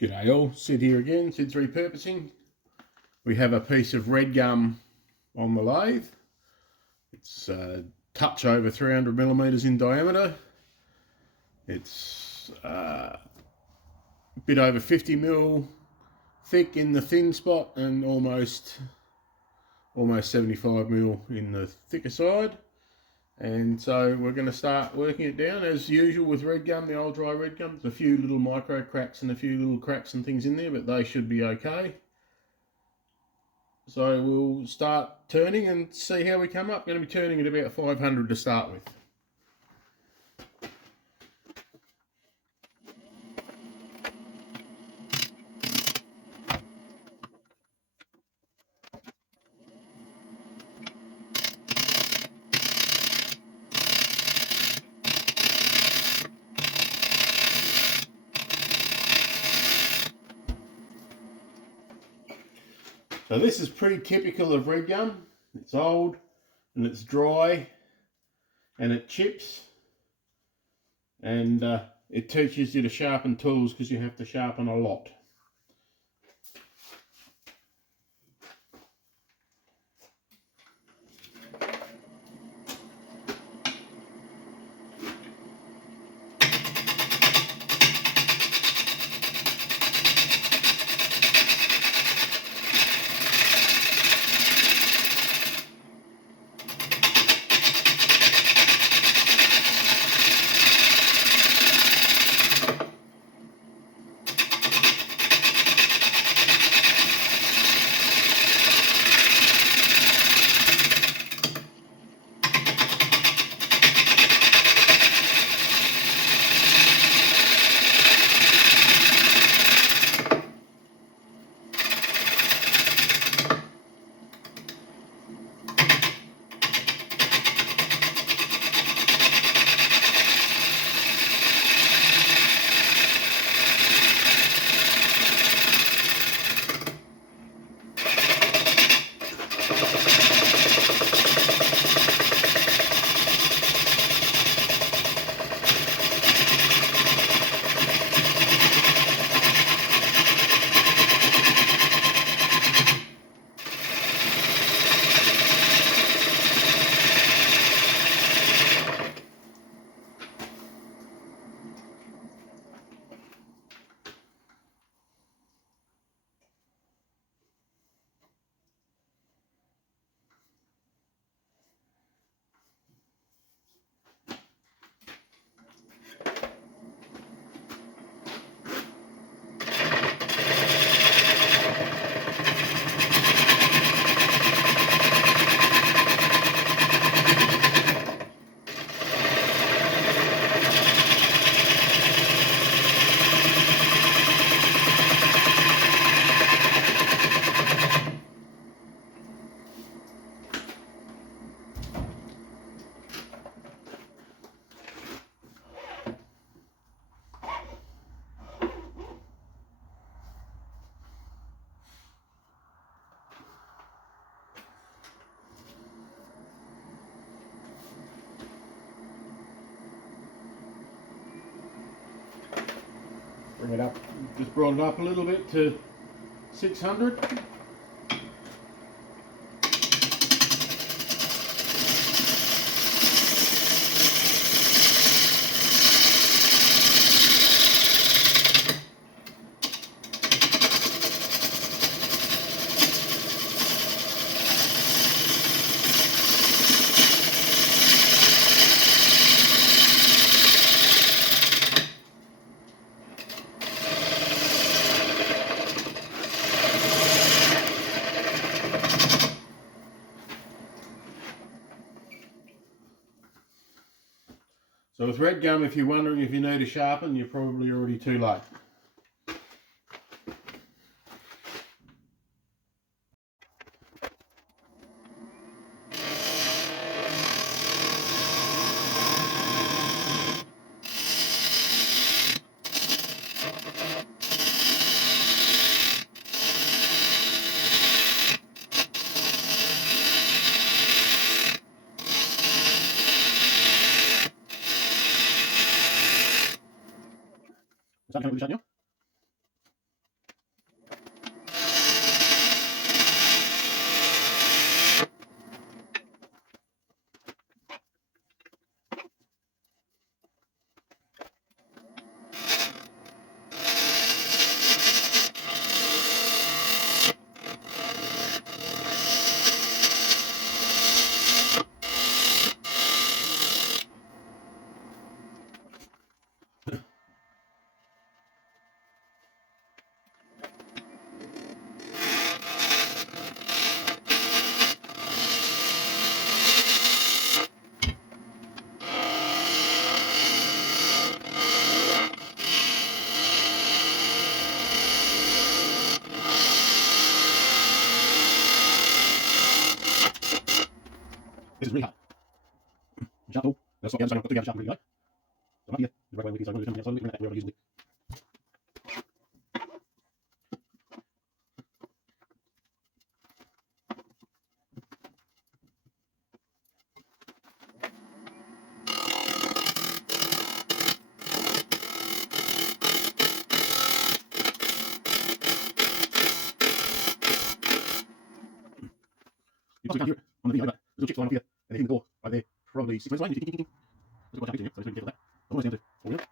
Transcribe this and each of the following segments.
G'day all, Sid here again, Sid's Repurposing. We have a piece of Redgum on the lathe. It's a touch over 300 millimeters in diameter. It's a bit over 50 mil thick in the thin spot and almost 75 mil in the thicker side. And so we're going to start working it down as usual with Redgum, the old dry Redgum. There's a few little micro cracks and a few little cracks and things in there, but they should be okay. So we'll start turning and see how we come up. Going to be turning at about 500 to start with. So this is pretty typical of Redgum. It's old and it's dry and it chips, and it teaches you to sharpen tools because you have to sharpen a lot. Bring it up, just brought it up a little bit to 600. So with Redgum, if you're wondering if you need to sharpen, you're probably already too late. Is that going to be shut now? This is really hard. Sharp tool. That's not the other side. I've got two the other sharp really low. So I'm up here. The right way with it, so I'm going to do the outside of it. That way I'm using it. You possibly can't hear it on the video, but there's little chips flying off here, and they're hitting the door right there, probably 6 minutes away. There's a bunch of pictures in here, so just be careful of that. I'm almost down to 4 minutes.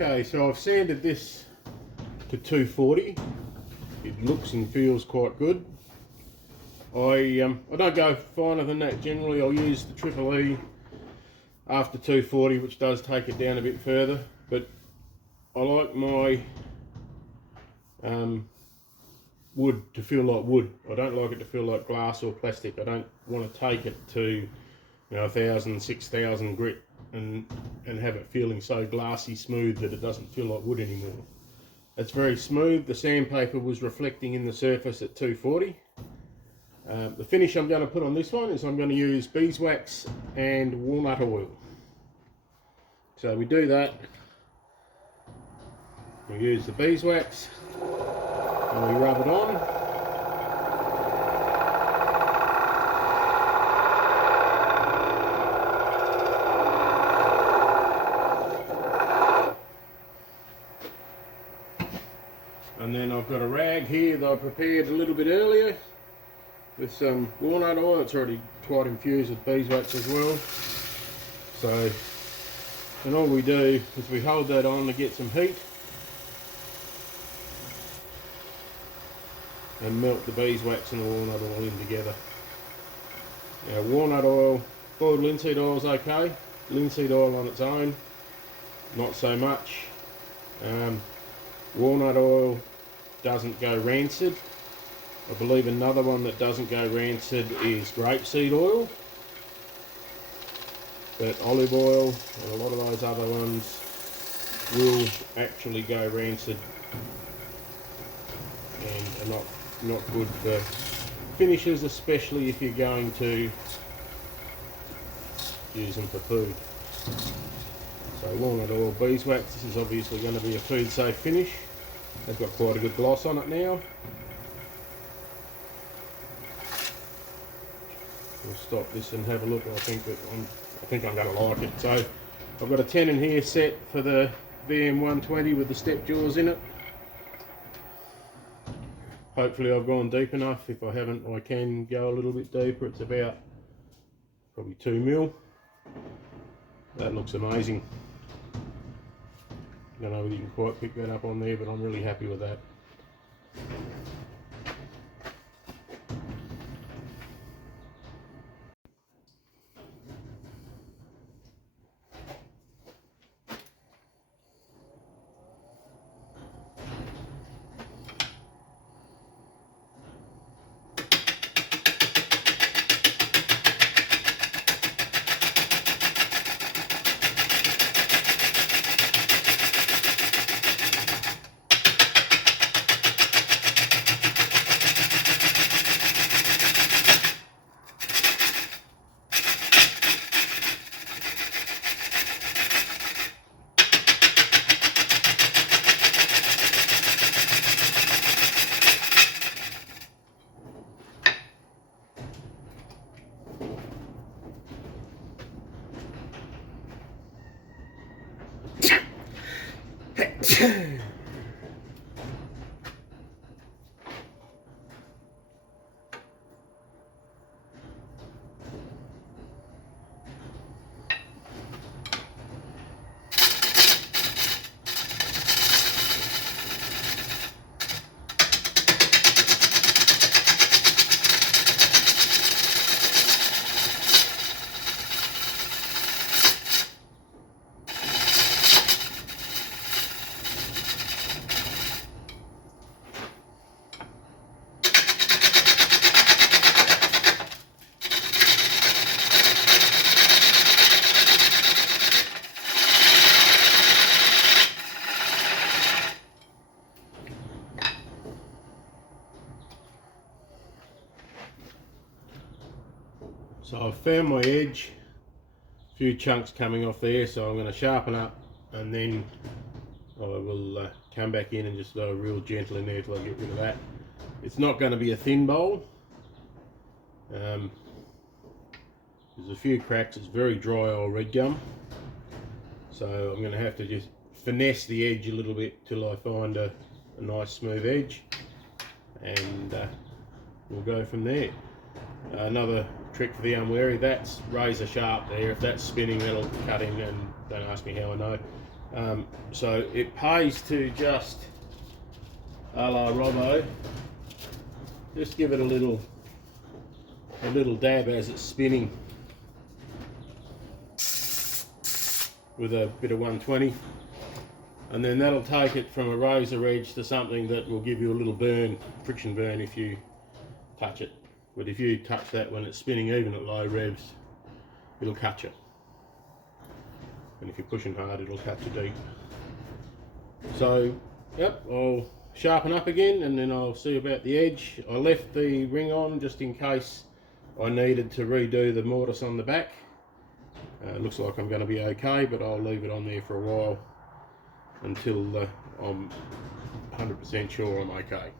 Okay, so I've sanded this to 240. It looks and feels quite good. I don't go finer than that generally. I'll use the Triple E after 240, which does take it down a bit further. But I like my wood to feel like wood. I don't like it to feel like glass or plastic. I don't want to take it to 1,000, 6,000 grit and have it feeling so glassy smooth that it doesn't feel like wood anymore. It's very smooth. The sandpaper was reflecting in the surface at 240. The finish I'm going to put on this one is I'm going to use beeswax and walnut oil. So we do that. We use the beeswax and we rub it on. And then I've got a rag here that I prepared a little bit earlier with some walnut oil. It's already quite infused with beeswax as well. So, and all we do is we hold that on to get some heat. and melt the beeswax and the walnut oil in together. Now walnut oil, boiled linseed oil is okay. Linseed oil on its own, not so much. Walnut oil doesn't go rancid. I believe another one that doesn't go rancid is grapeseed oil. But olive oil and a lot of those other ones will actually go rancid and are not good for finishes, especially if you're going to use them for food. So walnut oil, beeswax, this is obviously going to be a food safe finish. It's got quite a good gloss on it now. We'll stop this and have a look. I think I'm going to like it. So I've got a tenon here set for the VM120 with the step jaws in it. Hopefully I've gone deep enough. If I haven't, I can go a little bit deeper. It's about probably 2 mil. That looks amazing. I don't know whether you can quite pick that up on there, but I'm really happy with that. So I've found my edge, a few chunks coming off there, so I'm going to sharpen up and then I will come back in and just go real gentle in there till I get rid of that. It's not going to be a thin bowl. There's a few cracks. It's very dry old red gum, so I'm going to have to just finesse the edge a little bit till I find a nice smooth edge, and we'll go from there. Another trick for the unwary, that's razor sharp there. If that's spinning, that'll cut in, and don't ask me how I know. So it pays to just, a la Robbo, just give it a little dab as it's spinning with a bit of 120, and then that'll take it from a razor edge to something that will give you a little burn, friction burn, if you touch it. But if you touch that when it's spinning, even at low revs, it'll cut you. And if you're pushing hard, it'll cut you deep. So, yep, I'll sharpen up again and then I'll see about the edge. I left the ring on just in case I needed to redo the mortise on the back. Looks like I'm going to be okay, but I'll leave it on there for a while until I'm 100% sure I'm okay.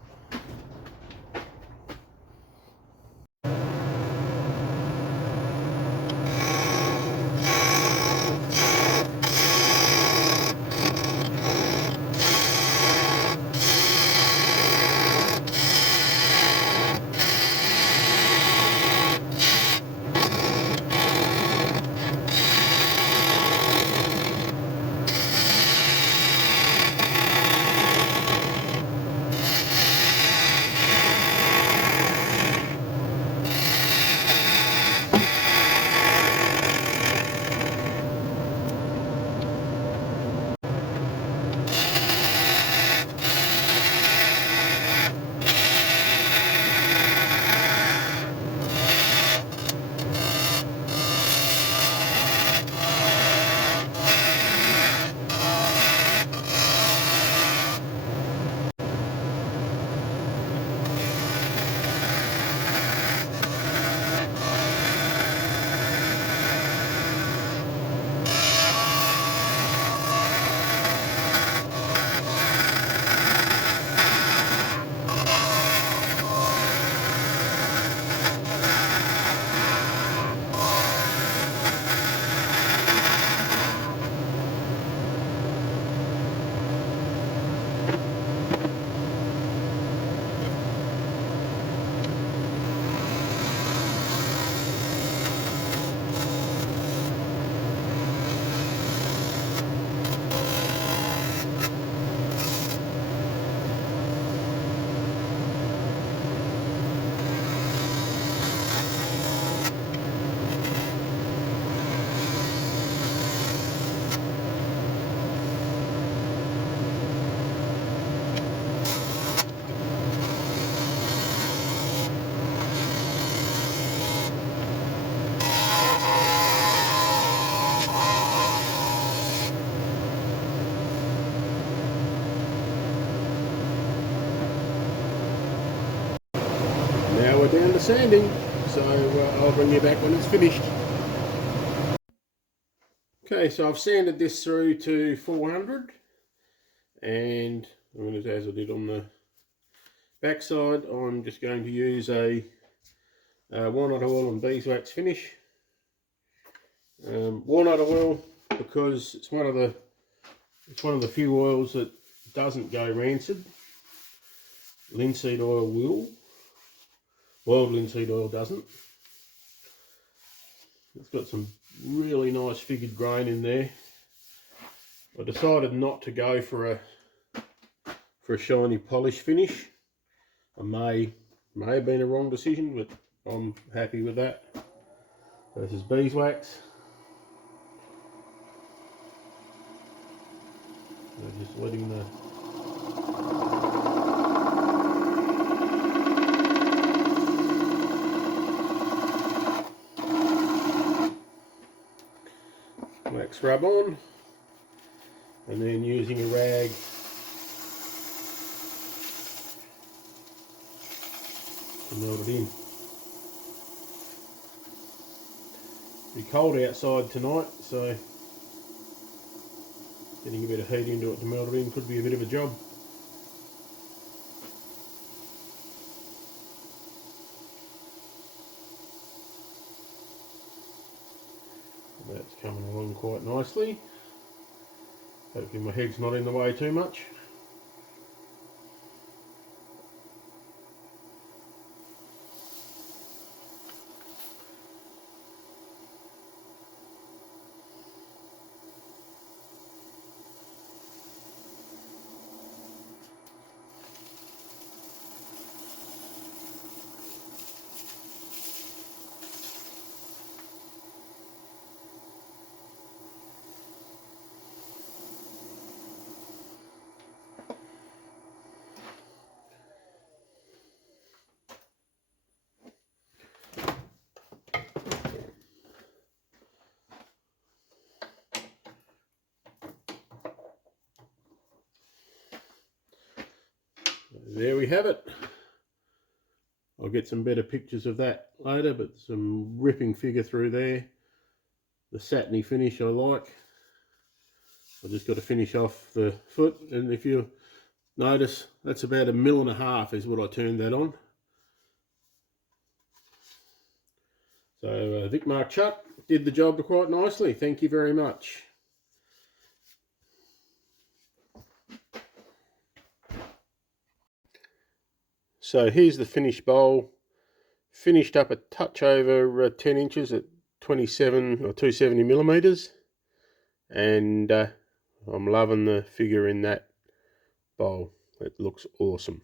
down to sanding, so I'll bring you back when it's finished. Okay, so I've sanded this through to 400, and I'm going to, as I did on the backside, I'm just going to use a walnut oil and beeswax finish. Walnut oil, because it's one of the few oils that doesn't go rancid. Linseed oil will. Wild linseed oil doesn't. It's got some really nice figured grain in there. I decided not to go for a shiny polish finish. I may have been a wrong decision, but I'm happy with that. So this is beeswax. So just letting the wax rub on, and then using a rag to melt it in. It'll be cold outside tonight, so getting a bit of heat into it to melt it in could be a bit of a job. That's coming along quite nicely. Hopefully my head's not in the way too much. There we have it. I'll get some better pictures of that later, but some ripping figure through there. The satiny finish I like. I just got to finish off the foot, and if you notice, that's about 1.5 mils is what I turned that on. So Vic Mark Chuck did the job quite nicely. Thank you very much. So here's the finished bowl, finished up a touch over 10 inches at 27 or 270 millimeters, and I'm loving the figure in that bowl. It looks awesome.